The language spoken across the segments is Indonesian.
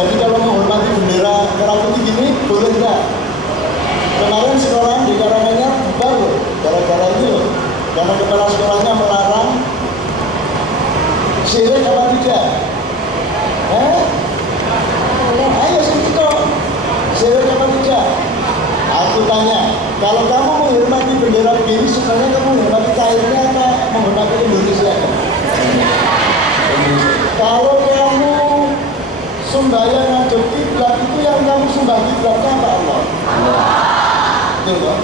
Jadi kalau menghormati bendera merah putih gini, boleh nggak? Kemarin sekolah di Karanganyar bubar loh, gara-gara ini loh. Karena kepala sekolahnya melarang. Syirik apa tidak? Ayo sini kok. Syirik apa tidak? Aku tanya, kalau kamu menghormati bendera biru, sebenarnya kamu menghormati kairnya apa menghormati Indonesia? Kalau kamu sembahyang ngadep kiblat, itu yang kamu sembah kiblatnya apa Allah? Betul kan?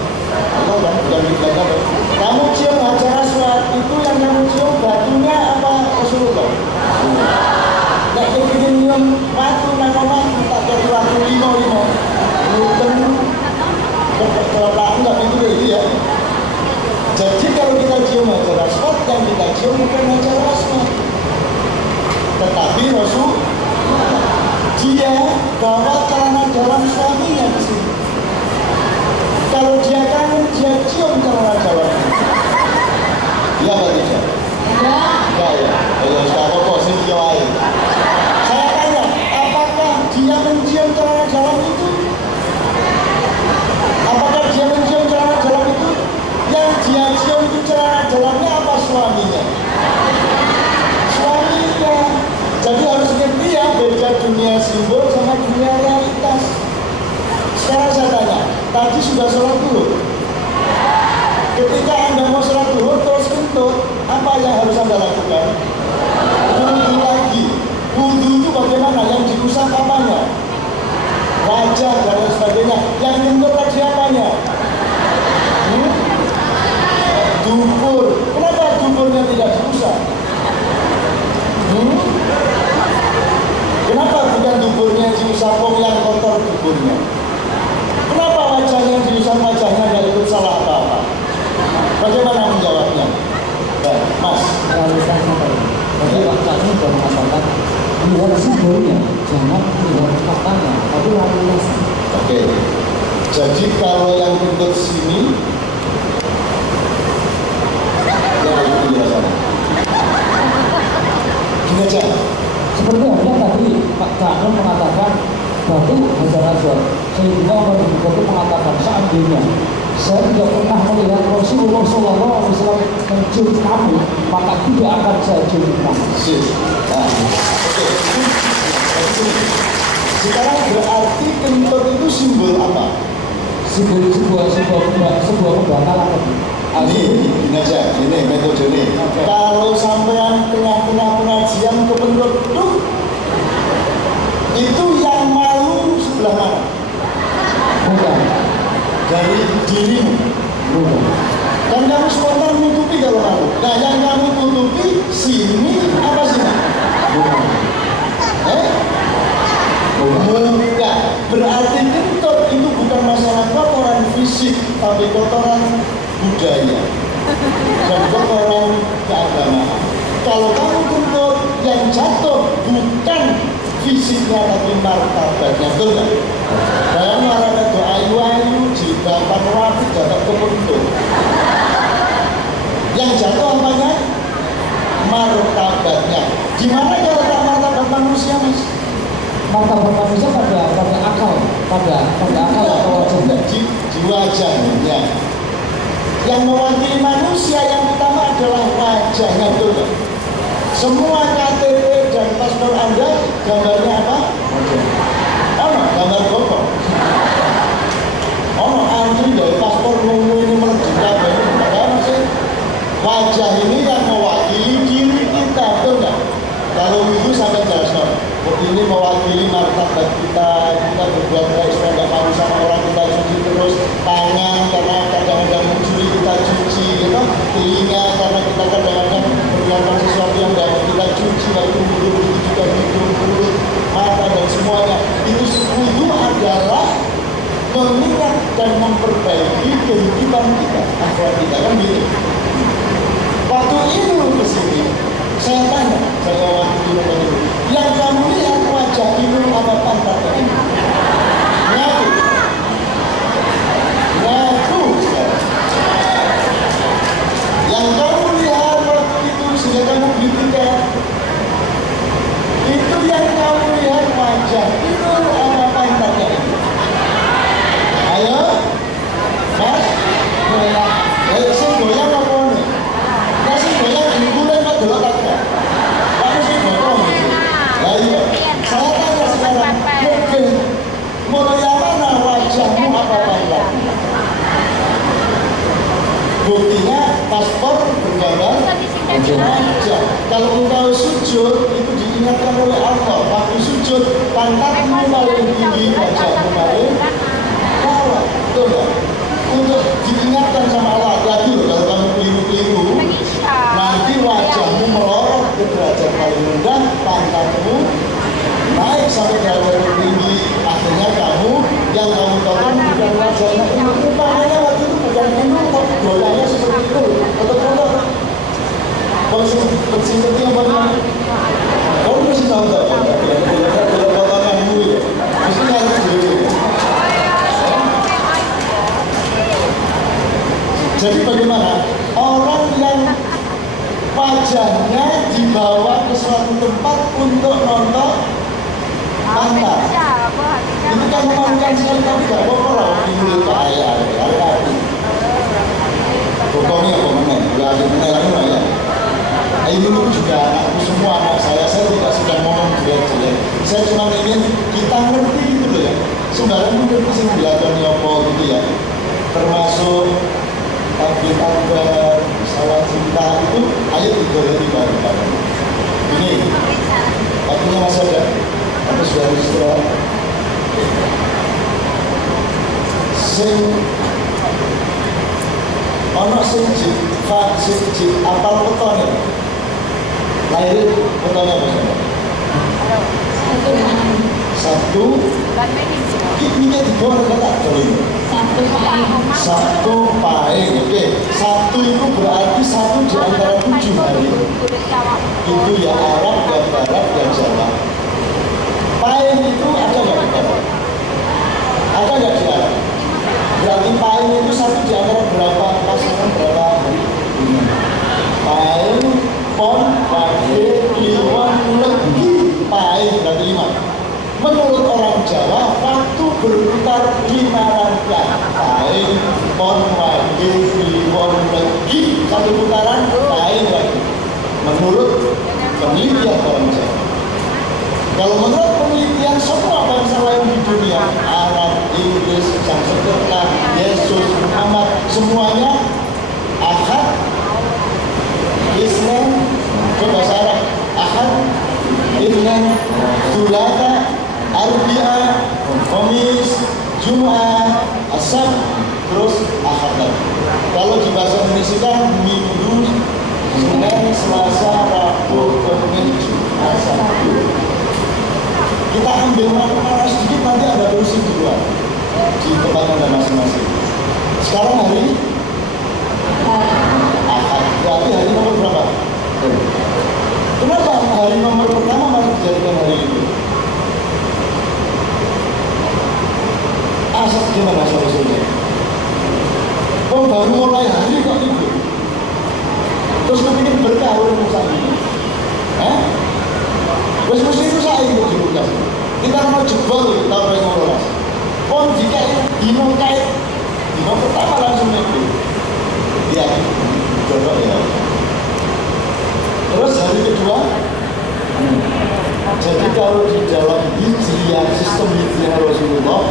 Allah kan bukan kiblatnya. Kamu cium Hajar Aswad, itu yang kamu cium batunya apa Rasulullah? Nek kepingin nyium batu nang omah tak jadi waktu 5 Mungkin kelelahan nggak itu ya. Jadi kalau kita cium Hajar Aswad, yang kita cium bukan Hajar Aswad, tetapi Rasul dia bawa celana dalam suaminya di sini. Kalau dia kangen, dia cium celana dalam. Iya apa tidak? Enggak ya. Kalau sekarang posisi lain. Saya tanya, apakah dia mencium celana dalam itu? Apakah dia mencium celana dalam itu? Yang dia cium itu celana dalamnya apa suaminya? Suaminya. Jadi harus ngerti ya, beda dunia simbol sama dunia realitas. Sekarang saya tanya, tadi sudah sholat duhur. Ketika Anda mau sholat duhur terus kentut, apa yang harus Anda lakukan? Wudhu lagi. Wudhu itu bagaimana? Yang diusap apanya? Wajah dan lain sebagainya. Yang kentut tadi apanya? Dubur. Kenapa duburnya tidak diusap? Kenapa bukan duburnya diusap yang kotor duburnya? Kenapa wajahnya diusap wajahnya nggak ikut salah apa-apa? Bagaimana menjawabnya? Baik, Mas. Realitasnya tadi. Jadi kami sudah mengatakan melihat simbolnya, jangan melihat faktanya, tapi realitasnya. Oke. Jadi kalau yang kentut sini, ya itu biasanya. Gini aja. Seperti halnya tadi Pak Caknon mengatakan batu Hajar Aswad, sehingga Umar bin Khattab mengatakan seandainya saya tidak pernah melihat Rasulullah SAW mencium kamu, maka tidak akan saya cium kamu. Oke. Sekarang berarti kentut itu simbol apa? Sebuah pembakalan tadi. Ini aja, ini metode ini. Okay. Kalau sampean tengah-tengah pengajian kepentuk itu yang malu sebelah mana? Bukan. Dari dirimu. Bukan. Dan kamu spontan menutupi kalau malu. Nah yang kamu tutupi sini apa sini? Bukan. Bukan. Berarti kentut itu bukan masalah kotoran fisik, tapi kotoran budaya dan kotoran keagamaan. Kalau kamu kentut, yang jatuh bukan fisiknya tapi martabatnya, betul nggak? Dalam marahnya itu ayu-ayu, jilbaban rapi, dapat kentut. Yang jatuh apanya? Martabatnya. Gimana kalau tak martabat manusia, Mas? Martabat manusia pada akal, pada akal atau di wajahnya. Yang mewakili manusia yang utama adalah wajahnya, betul nggak? Semua KTP dan paspor Anda gambarnya apa? Gambar gopok. Antri dari paspor nunggu ini meledak. Padahal wajah ini yang mewakili diri kita, betul nggak? Kalau itu sampai jelaskan, ini mewakili martabat kita berbuat baik supaya nggak malu sama orang, kita cuci terus tangan karena kadang-kadang mencuri kita cuci, gitu. Telinga karena kita kadang-kadang melakukan sesuatu yang nggak kita cuci, waktu wudhu itu juga hidung, mulut, mata dan semuanya. Itu wudhu adalah mengingat dan memperbaiki kehidupan kita, akhlak kita kan gitu. Waktu ini ke sini, saya tanya, saya waktu itu yang kamu lihat wajah ini apa pantat ini? Ngaku sekarang. Yang kamu lihat waktu itu sehingga kamu beli tiket, itu yang kamu lihat wajah Wajah. Kalau engkau sujud itu diingatkan oleh Allah. Waktu sujud pantatmu paling tinggi, wajahmu paling bawah. Betul nggak? Untuk diingatkan sama Allah. Hati-hati loh kalau kamu keliru-keliru. Nanti wajahmu melorot ke derajat paling rendah, pantatmu naik sampai derajat tertinggi. Akhirnya kamu yang kamu tonton bukan wajahnya ini. Rupanya waktu itu bukan ini, tapi goyangnya seperti itu. Betul-betul. Kalau seperti apa nih? Kamu mesti tahu tak? Kalau potonganmu ya, mesti harus dulu. Jadi bagaimana? Orang yang wajahnya dibawa ke suatu tempat untuk nonton pantat, itu kan memalukan sekali, tapi gak apa-apa lah. Ini bahaya, hati-hati. Pokoknya apa meneng? Gak ada meneng lah ya. Ini juga anakku semua, anak saya tidak sedang ngomong jelek-jelek. Saya cuma ingin kita ngerti gitu loh ya. Sembarang mungkin sih dilakoni apa gitu ya. Termasuk takbir, salah cinta itu, ayo digoreng bareng-bareng. Ini, waktunya masih ada. Aku sudah istirahat. Ono sing apal petone. Lahir petone apa sih? Satu. Ini di bawah kata dulu. Satu paing. Oke. Satu itu berarti satu di antara 7 hari. Itu ya Arab, yang Barat, yang Jawa. Paing itu ada nggak di Barat? Ada nggak di Arab? Berarti paing itu satu di antara berapa pasangan, berapa hari? Paing, pon, pade, liwan, legi. Paing berarti 5. Menurut orang Jawa, waktu berputar 5 rangkaian. Paing, pon, pade, liwan, legi. Satu putaran, paing lagi. Menurut penelitian orang Jawa. Kalau menurut penelitian semua bangsa lain di dunia, Arab, Inggris, Sanskerta, Yesus, Muhammad, semuanya Ahad, Isnin, ke bahasa Arab, Ahad, Isnin, Thulatha, Arbi'ah, Khamis, Jum'ah, Asab, terus Ahad lagi. Kalau di bahasa Indonesia kan Minggu, Senin, Selasa, Rabu, Kamis, Jumat, Sabtu. Kita ambil mana sedikit, nanti ada tulisan di luar di tempat Anda masing-masing. Sekarang hari Ahad, berarti hari nomor berapa? Kenapa hari nomor pertama malah dijadikan hari itu? Asal gimana solusinya? Oh, baru mulai hari kok itu. Terus kepingin berkah oleh Musa ini. Wes mesti itu saya ikut juga. Kita mau jebol tahun 2015. Pon jika dino kait dino pertama langsung itu. Ya, coba ya. Terus hari kedua, jadi kalau di dalam hijriah, sistem hijriah Rasulullah,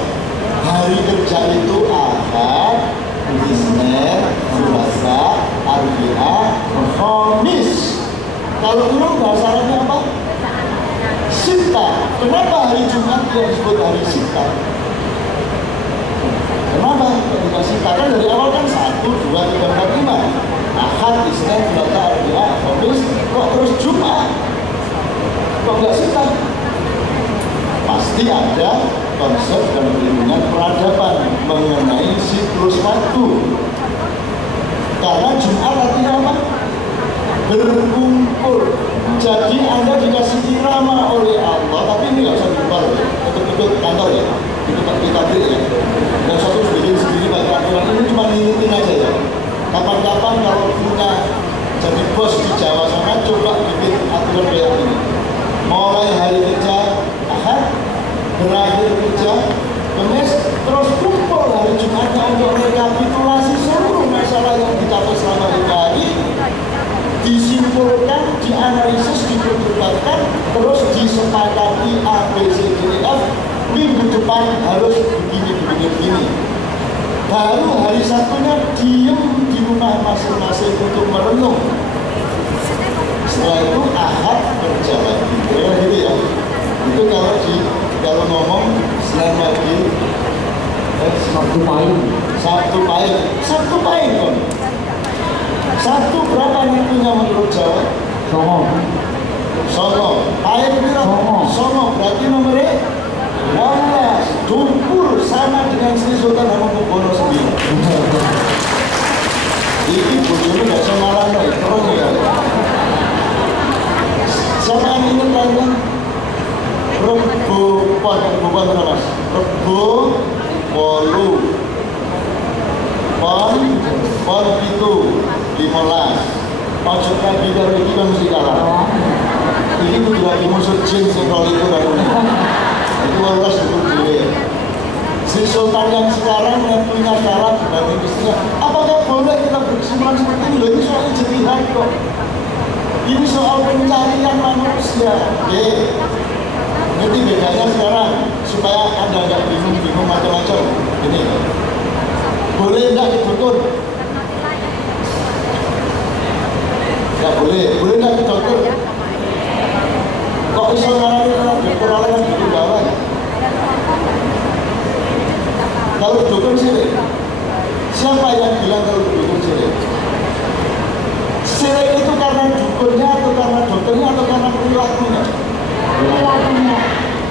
hari kerja itu Ahad, Isnin, Selasa, Arbi'ah, Khamis. Kalau dulu bahasa Arabnya apa? Sita. Kenapa hari Jumat yang disebut hari Sita? Kenapa? Ketika Sita kan dari awal kan 1, 2, 3, 4, 5. Ahad, Isnin, Selasa, Arbi'ah, Khamis. Kok terus Jumat? Kok nggak Sita? Pasti ada konsep dan perlindungan peradaban mengenai siklus waktu. Karena Jumat artinya apa? Berkumpul. Jadi Anda dikasih irama oleh Allah, tapi ini nggak usah diubah ya. Ikut kantor ya, ikut ya. Dan satu sendiri pakai aturan ini cuma ngingetin aja ya. Kapan-kapan kalau punya jadi bos di Jawa sana, coba bikin aturan kayak ini. Mulai hari kerja Ahad, berakhir kerja Kamis, terus kumpul hari Jumatnya untuk rekapitulasi seluruh masalah yang dicapai selama 5 hari. Disimpulkan, dianalisis, diperdebatkan, terus disepakati A, B, C, D, E, F. Minggu depan harus begini. Baru hari Sabtunya diem di rumah masing-masing untuk merenung. Setelah itu Ahad kerja lagi. Kira gitu ya. Itu kalau ngomong Senin lagi Sabtu Pahing. Sabtu Pahing kan. Sabtu berapa waktunya menurut Jawa? Sono. Pahing berapa? Sono. Berarti nomornya 12. Dumpur sama dengan Sri Sultan Hamengkubuwono IX. Ini bojone gak semaran loh, terus ya. Siapa yang ingin tanya? Rebo pon terus. Rebo 8 pon 15. Ojo lagi karo iki kan mesti kalah. Ini kudu lagi musuh jin sing rol itu kan. Itu harus dulu. Si Sultan yang sekarang yang punya kalah dibanding istrinya. Apakah boleh kita berkesimpulan seperti ini? Loh, ini soal jadian kok. Ini soal pencarian manusia. Oke. Ngerti bedanya sekarang supaya Anda nggak bingung macam-macam. Ini. Boleh nggak didukun? Nggak boleh. Boleh nggak didukun? Kok bisa ngarang peralatan gitu bawah? Kalau dukun sirik, siapa yang bilang kalau dukun sirik? Sirik itu karena dukunnya atau karena dokternya atau karena perilakunya? Perilakunya.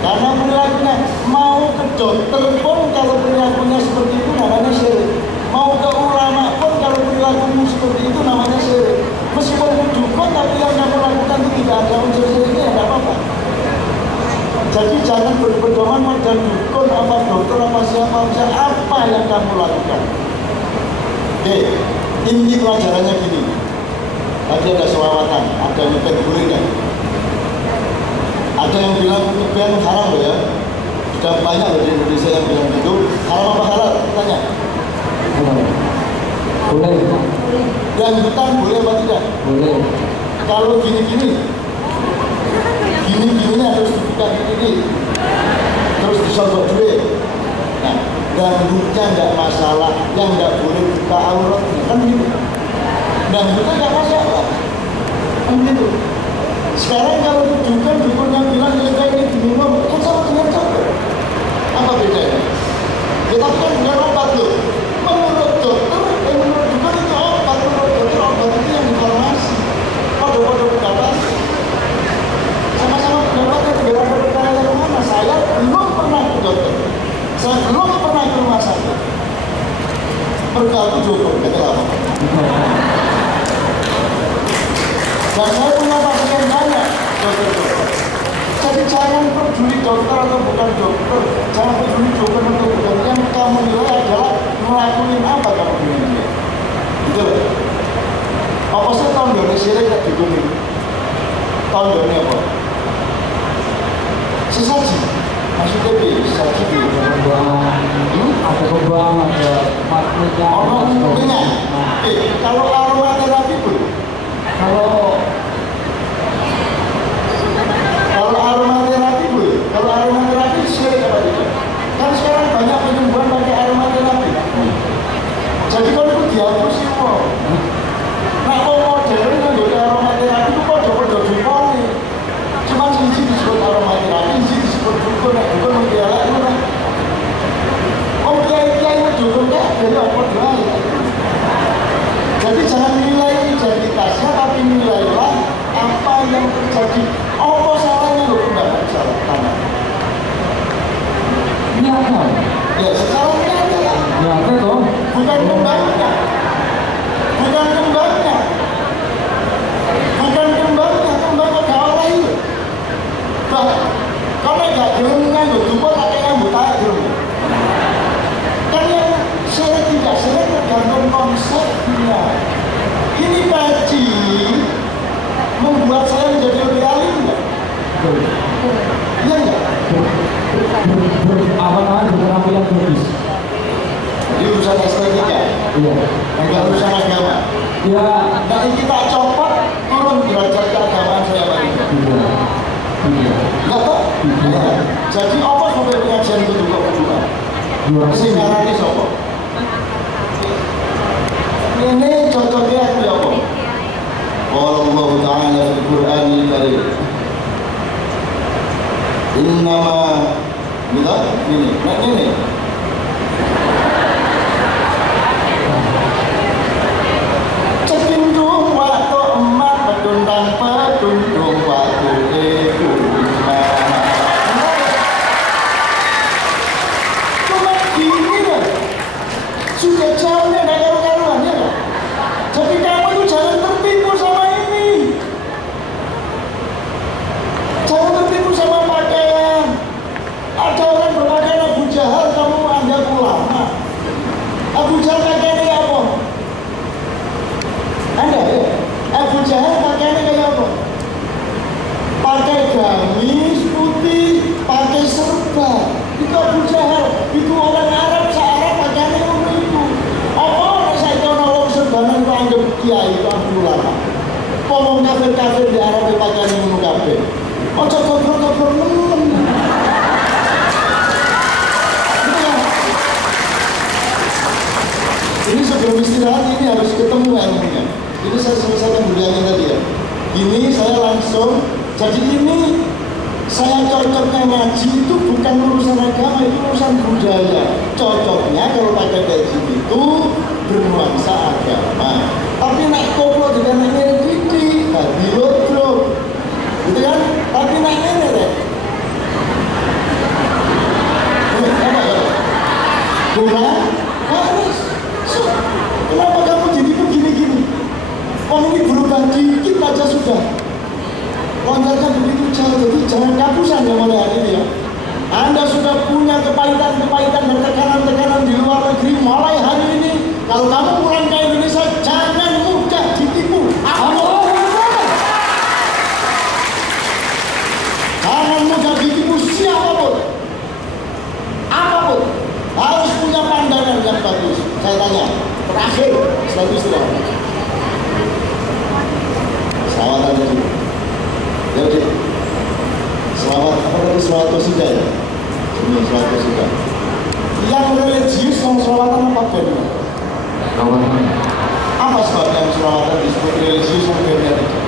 Karena perilakunya. Mau ke dokter pun kalau perilakunya seperti itu namanya sirik. Mau ke ulama pun kalau perilakunya seperti itu namanya sirik. Meskipun dukun tapi yang kamu lakukan itu tidak ada unsur siriknya, tidak apa-apa. Jadi jangan berpedoman pada dukun apa dokter apa siapa yang kamu lakukan. Oke, inti pelajarannya gini. Tadi ada selawatan, ada nyepet boleh nggak? Ada yang bilang nyepen haram loh ya. Sudah banyak loh di Indonesia yang bilang gitu. Haram apa halal? Tanya. Boleh. Dan hutan boleh apa tidak? Boleh. Kalau gini-gininya harus dibuka gini, terus disodok duit. Nah, dangdutnya nggak masalah, yang nggak boleh buka auratnya kan gitu. Dangdutnya nggak masalah, kan gitu. Sekarang kalau dukunnya bilang kita ini diminum, kan sama dengan capek. Apa bedanya? Kita kan bukan obat loh. Menurut dokter, menurut dukun itu obat, menurut dokter obat itu yang difarmasi. Kode-kode pendapat. Sama-sama pendapatnya beda perkara yang mana? Saya belum pernah ke dokter. Saya belum pernah ke rumah sakit. Berkata dukun, kata apa? Dan saya punya pasien banyak dokter-dokter. Jadi jangan peduli dokter atau bukan dokter, jangan peduli dokter atau bukan. Yang kamu nilai adalah ngelakuin apa kamu nilai. Gitu loh. Apa sih tahun Indonesia tidak dikuning? Tahun Indonesia apa? Sesaji. Maksudnya apa? Sesaji di Ada kembang, ada maknanya. Dengan. Kalau aromaterapi pun, kalau aromaterapi boleh. Kalau aromaterapi sirik apa tidak? Kan sekarang banyak penyembuhan pakai aromaterapi. Jadi kalau itu dihapus sih kok. Nah kalau modern yang aromaterapi itu kok jodoh diponi. Cuma sisi disebut aromaterapi, sisi disebut dukun. Nah dukun mengkiala itu kan. Oh kiai-kiai itu dukun kan dari apa doang. Jadi jangan nilai identitasnya, tapi nilailah apa yang terjadi. Apa salahnya loh enggak salah tanah. Niatnya. Ya sekarang niatnya. Niatnya dong. Bukan kembangnya. Bukan kembangnya. Bukan kembangnya, kembang kok gak oleh itu. Bah, kalau gak gelembungan loh, dupa tak kayak ngambut tak gelembung. Kan yang sirik tidak sirik tergantung konsepnya. Ini kaji membuat saya menjadi lebih alim enggak? Iya enggak? Apa-apa berpenampilan tulis. Ini urusan estetika. Iya. Enggak urusan agama. Ya. Nah ini kita copot turun derajat keagamaan saya Pak. Iya. Enggak toh? Iya. Jadi apa sampai pengajian itu juga kedua? Sekarang ini sopo. Ini cocoknya aku ya apa? Allah Ta'ala Qur'anil Karim. Innama bila ini. Cekindung waktu emak pedundang pedundung waktu ibu cuma gini kan sudah jauhnya gak karu-karuan ya kan. Jadi kamu itu jangan tertipu sama ini, jangan tertipu sama pakaian. Ada orang berpakaian Abu Jahal, kamu anggap ulama. Abu Jahal pakaiannya apa? Ada ya? Abu Jahal pakaiannya kayak apa? Pakai gamis putih, pakai serba. Itu Abu Jahal. Itu orang Arab, se-Arab pakaiannya itu. Apa orang saya tahu orang serbanan itu anggap kiai itu Abu ulama. Ngomong kafir-kafir di Arab itu pakaiannya itu kafir. Ojo goblok-goblok nemen. Ini sebelum istirahat ini harus ketemu ilmunya. Ini saya selesaikan budayanya tadi ya. Ini saya langsung, jadi ini saya cocoknya ngaji itu bukan urusan agama, itu urusan budaya. Cocoknya kalau pakai gaji itu bernuansa agama. Tapi naik koplo dengan ini dikit, tadi lodro, gitu kan? Tapi naik ini deh. Apa ya? Kurang, harus. Kenapa kamu jadi begini-gini? Orang ini berubah dikit aja sudah loncatnya begitu jauh, jadi jangan kapusan ya mulai hari ini ya. Anda sudah punya kepahitan-kepahitan dan tekanan-tekanan di luar negeri mulai hari ini. Kalau kamu pulang ke Indonesia, jangan mudah ditipu. Jangan mudah ditipu siapapun, apapun. Harus punya pandangan yang bagus. Saya tanya, terakhir setelah istirahat. Selamat tadi. Jadi, selamat apa tadi selamat bersuka ya? Ini selamat bersuka. Yang religius yang selawatan apa benar? Apa sebabnya yang selawatan disebut religius yang benar itu?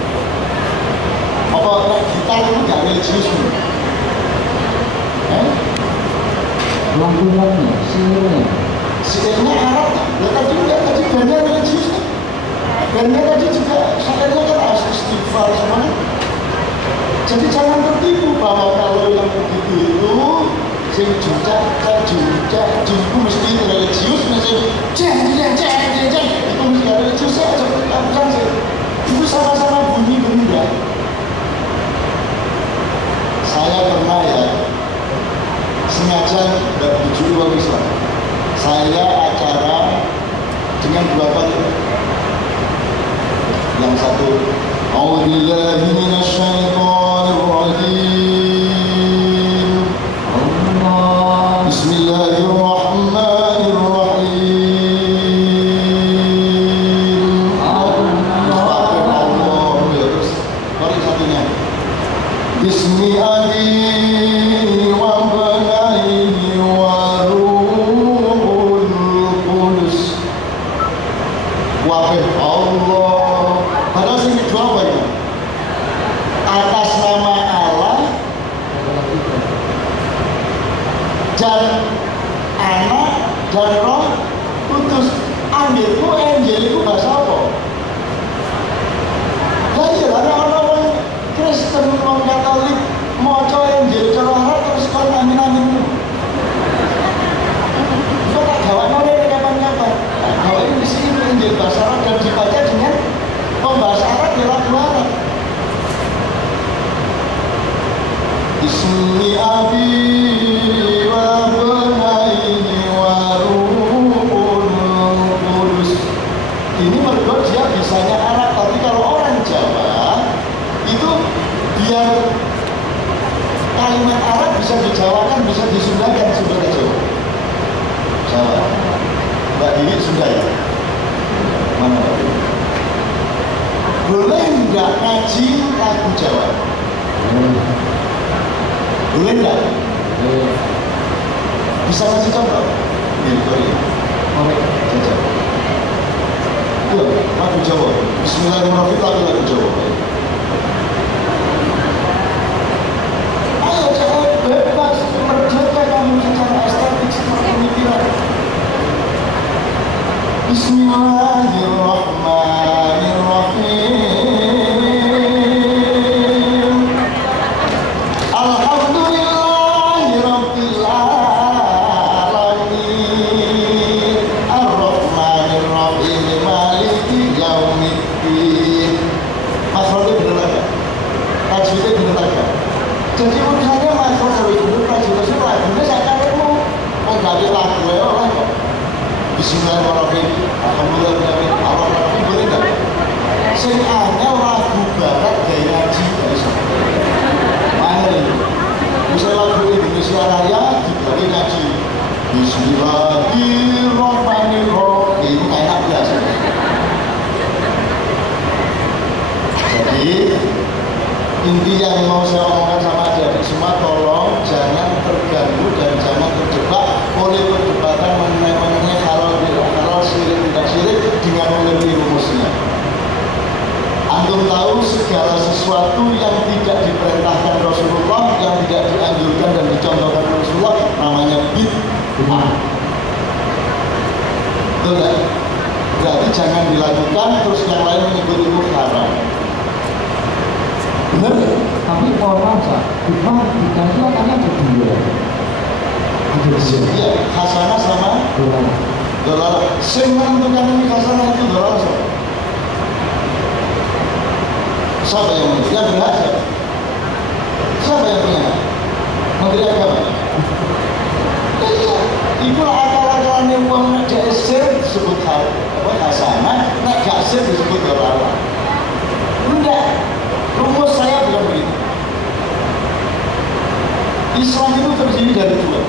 Apa gitar itu nggak religius? Lampuannya, sihirnya. Sihirnya Arab. Ya tadi benar religius. Benar tadi juga syairnya kan harus istighfar semuanya. Jadi jangan tertipu bahwa kalau yang begitu itu sing itu mesti religius, mesti itu mesti religius aja, bukan sih. Itu sama-sama bunyi benda. Saya pernah ya sengaja nggak bujuk orang Islam. Saya acara dengan dua kali. Yang satu, A'udzubillahi minasyaitonir rajim. Bismillahirrahmanirrahim. Allah. Terus, mari satunya. Bismi abi wa banaihi wa ruhul qudus. Wahai Allah. Padahal sing kedua apa ya? Atas nama Allah dan anak dan roh kudus. Anggilku anggilku bahasa apa? Ya iya, ada orang Kristen, orang Katolik maca anggil cara Arab terus kon amin-amin. Kok tak gawakno rene kapan-kapan. Gawe di sini anggil bahasa Arab dan dibaca dengan bahasa Arab ya lagu Arab. Bismi abi wa banaihi wa ruhul qudus. Ini berdua dia bisanya Arab, tapi kalau orang Jawa itu biar kalimat Arab bisa dijawakan, bisa disundakan, Sunda ke Jawa. Jawa. Mbak Dewi Sunda ya? Mana Mbak Dewi? Boleh nggak ngaji lagu Jawa? Boleh nggak? Bisa kasih contoh? Gitu ya. Boleh. Jajah. Itu lagu Jawa. Bismillahirrahmanirrahim, lagu Jawa. Bismillahirrahmanirrahim. Alhamdulillahirabbil alamin. Ar-Rahmanirrahim. Maliki yaumiddin. Maksudnya bener aja. Tajwidnya bener aja. Jadi urusannya masuk harus bener tajwidnya sih lagunya saya tahu. Oh gak ada lagu ya orang kok. Bismillahirrahmanirrahim. Alhamdulillahirabbil alamin. Boleh enggak? Sing anyar lagu barat gaya ngaji guys. Mana ini? Misalnya lagu Indonesia Raya digawe ngaji. Bismillahirrahmanirrahim. Itu enak biasa. Jadi inti yang mau saya omongkan sama adik-adik semua, tolong jangan terganggu dan jangan terjebak oleh perdebatan mengenai halal tidak halal, syirik tidak syirik dengan mengerti rumusnya. Antum tahu segala sesuatu yang tidak diperintahkan Rasulullah, yang tidak dianjurkan dan dicontohkan Rasulullah, namanya bid'ah. Betul nggak? Berarti jangan dilakukan terus yang lain menyebut itu haram. Benar, tapi orang sah, cuma dikasih katanya ada dua. Iya, hasanah sama dolar. Sing menentukan ini hasanah itu dolar. Siapa yang berhasil? Siapa yang punya? Menteri Agama. Iya, itulah akal-akalan yang uang nak jasir disebut hasanah, nak jasir disebut dolar. Enggak. Rumus saya bukan begitu. Islam itu terdiri dari dua.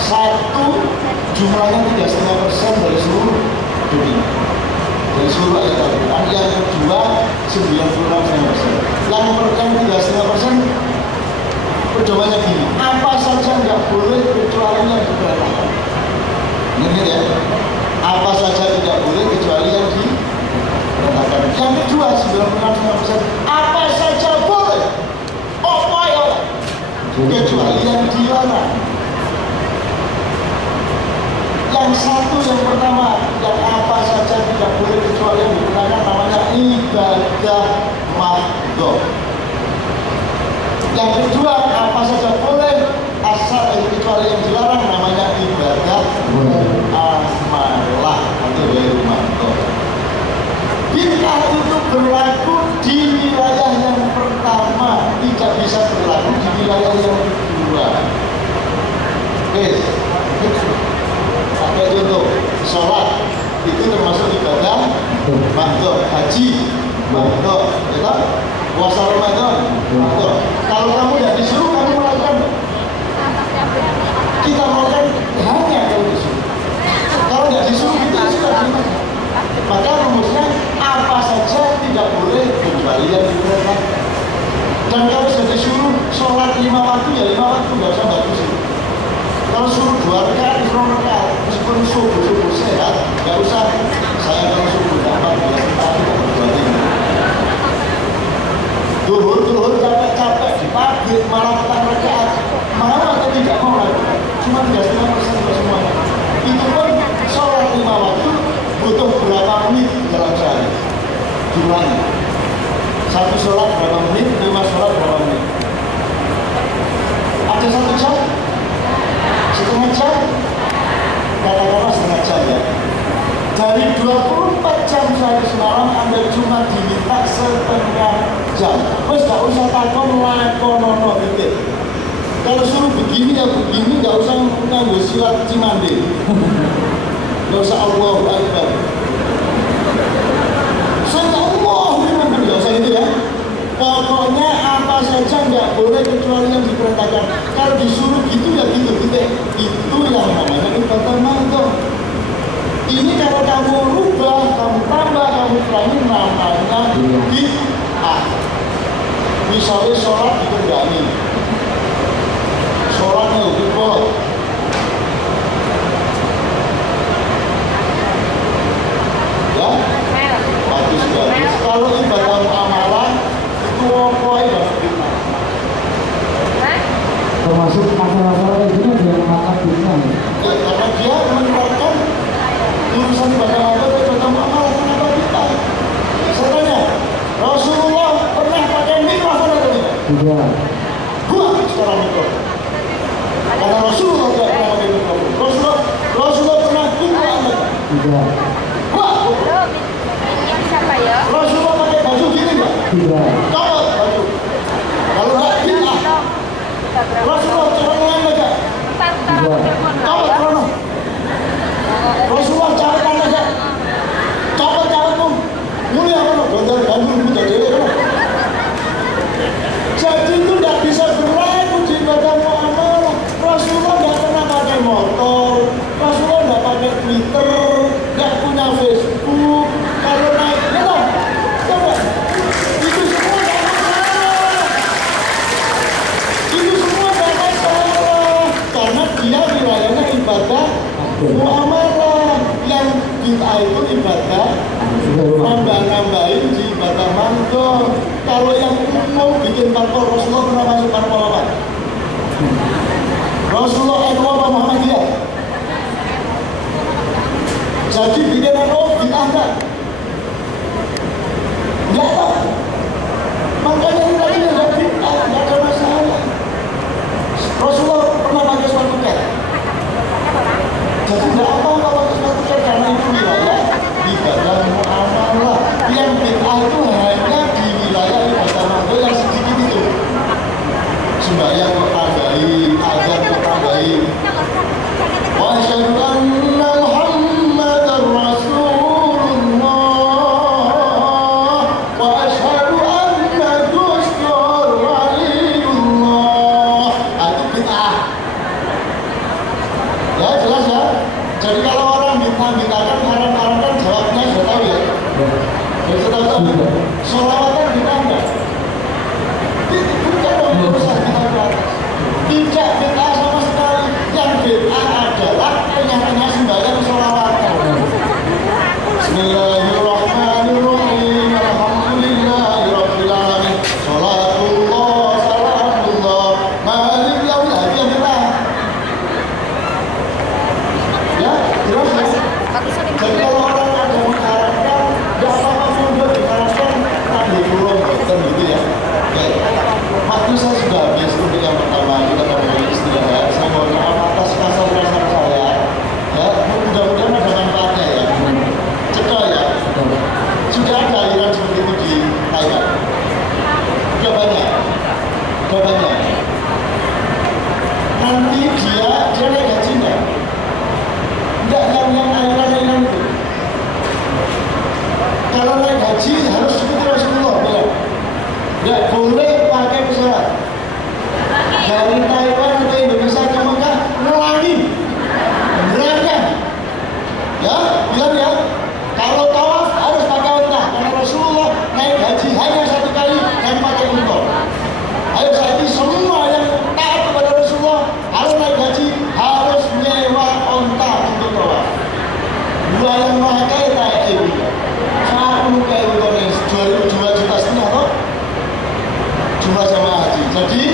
Satu, jumlahnya 3,5% dari seluruh dunia, dari seluruh ayat Al-Quran. Yang kedua, 96,5%. Yang 3,5% pedomannya gini: apa saja nggak boleh kecuali yang diperintahkan. Ingat ya, apa saja tidak boleh kecuali yang diperintahkan. Yang kedua, 96,5%, apa saja boleh, apa ya, kecuali yang dilarang. Yang satu, yang pertama, yang apa saja tidak boleh kecuali yang diperintahkan, namanya ibadah mahdhah. Yang kedua, apa saja boleh asal kecuali yang dilarang, namanya ibadah amalah atau ghairu mahdhah. Bid'ah itu berlaku di wilayah yang pertama, tidak bisa berlaku di wilayah yang kedua. Pakai contoh, sholat itu termasuk ibadah mahdhah, haji mahdhah, ya, puasa Ramadan mahdhah. Kalau kamu tidak disuruh, kamu melakukan. Kita melakukan hanya kalau disuruh. Kalau tidak disuruh, kita sudah. Maka rumusnya apa saja tidak boleh kecuali yang diperintahkan. Dan kalau sudah disuruh sholat 5 waktu, ya 5 waktu, nggak usah bagus. Kalau suruh 2 rakaat, 3 rakaat, meskipun subuh sehat, nggak usah. Saya kalau subuh 14 kali berarti. Duhur capek-capek di pabrik malah 4 rakaat, mau atau tidak mau lakukan? Cuma 35% untuk semuanya. Itu pun sholat 5 waktu butuh berapa menit dalam sehari? Jumlahnya. Satu sholat berapa menit, 5 sholat berapa menit? Ada 1 jam? Setengah jam? Katakanlah setengah jam ya. Dari 24 jam sehari semalam, Anda cuma diminta setengah jam. Terus gak usah takon lakonono gitu. Kalau suruh begini ya begini, gak usah nganggo silat Cimande. Gak usah Allahu Akbar. Gak usah itu ya. Pokoknya apa saja nggak boleh kecuali yang diperintahkan. Kalau disuruh gitu ya gitu. Itu yang namanya ibadah mahdhah. Ini kalau kamu rubah, kamu tambah, kamu kurangi, namanya bid'ah. Misalnya sholat ditunggangi, sholatnya lupa. pakai motor, Rasulullah nggak pakai Twitter, nggak punya Facebook. Kalau naik motor, coba itu semua nggak masalah. Itu semua nggak masalah karena dia wilayahnya ibadah muamalah. Yang bid'ah itu ibadah nambah-nambahin di ibadah mangko. Kalau yang umum bikin parpol, Rasulullah pernah masuk parpol apa? Rasulullah NU apa Muhammadiyah? Jadi bikin NU bid'ah enggak? Enggak tahu. Makanya ini tadi enggak bid'ah, enggak ada masalah. Rasulullah pernah pakai sepatu kaki. Jadi enggak apa-apa pakai sepatu kaki karena itu wilayah ibadah muamalah. Yang bid'ah itu hanya di wilayah ibadah muamalah yang sedikit itu. Sembahyang kok tambahin, azan kok tambahin. Wa asyhadu anna Muhammadar Rasulullah wa asyhadu anna Gustur Waliyullah. Itu bid'ah. Ya jelas ya. Jadi kalau orang bid'ah-bid'ahkan haram-haramkan jawabnya sudah tahu ya. Jadi sudah tahu. Sholawatan bid'ah enggak? Bukan dong urusan kita ke atas. Tidak bid'ah sama sekali. Yang bid'ah adalah penyakitnya sembahyang sholawatan. Bismillahirrahmanirrahim. Alhamdulillahirabbil alamin. Sholatullah salamullah malik yaumil din. Yang bid'ah. Ya, jelas ya. Jadi kalau orang ada mengharapkan, tidak apa-apa mundur diharapkan tadi pulang kan gitu ya. Oke. Waktu saya sudah habis untuk yang pertama kita akan istirahat. Saya mohon maaf atas kasar-kasar saya. Ya, mudah-mudahan ada manfaatnya ya. Cekal ya. Sudah ada aliran seperti itu di Thailand. Sudah banyak. Sudah banyak. Nanti dia naik gaji enggak? Enggak yang aliran itu. Kalau naik haji harus ikuti Rasulullah ya. Enggak boleh pakai pesawat. Dari Taiwan atau Indonesia ke Mekah ngelangi. Beneran. Ya, bilang ya. Kalau tawaf harus pakai unta karena Rasulullah naik haji hanya satu kali dan pakai unta. Ayo saat ini semua yang taat kepada Rasulullah harus naik haji harus nyewa unta untuk tawaf. Dua yang pakai tak ibu. Saya pakai unta nih 2 juta setengah toh. Jumlah jamaah haji. Jadi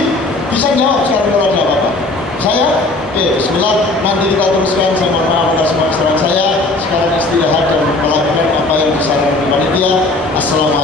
bisa jawab sekarang kalau ada apa-apa. Saya, bismillah, nanti kita teruskan. Saya mohon maaf atas semua kesalahan saya. Sekarang istirahat dan melakukan apa yang disarankan panitia. Assalamualaikum.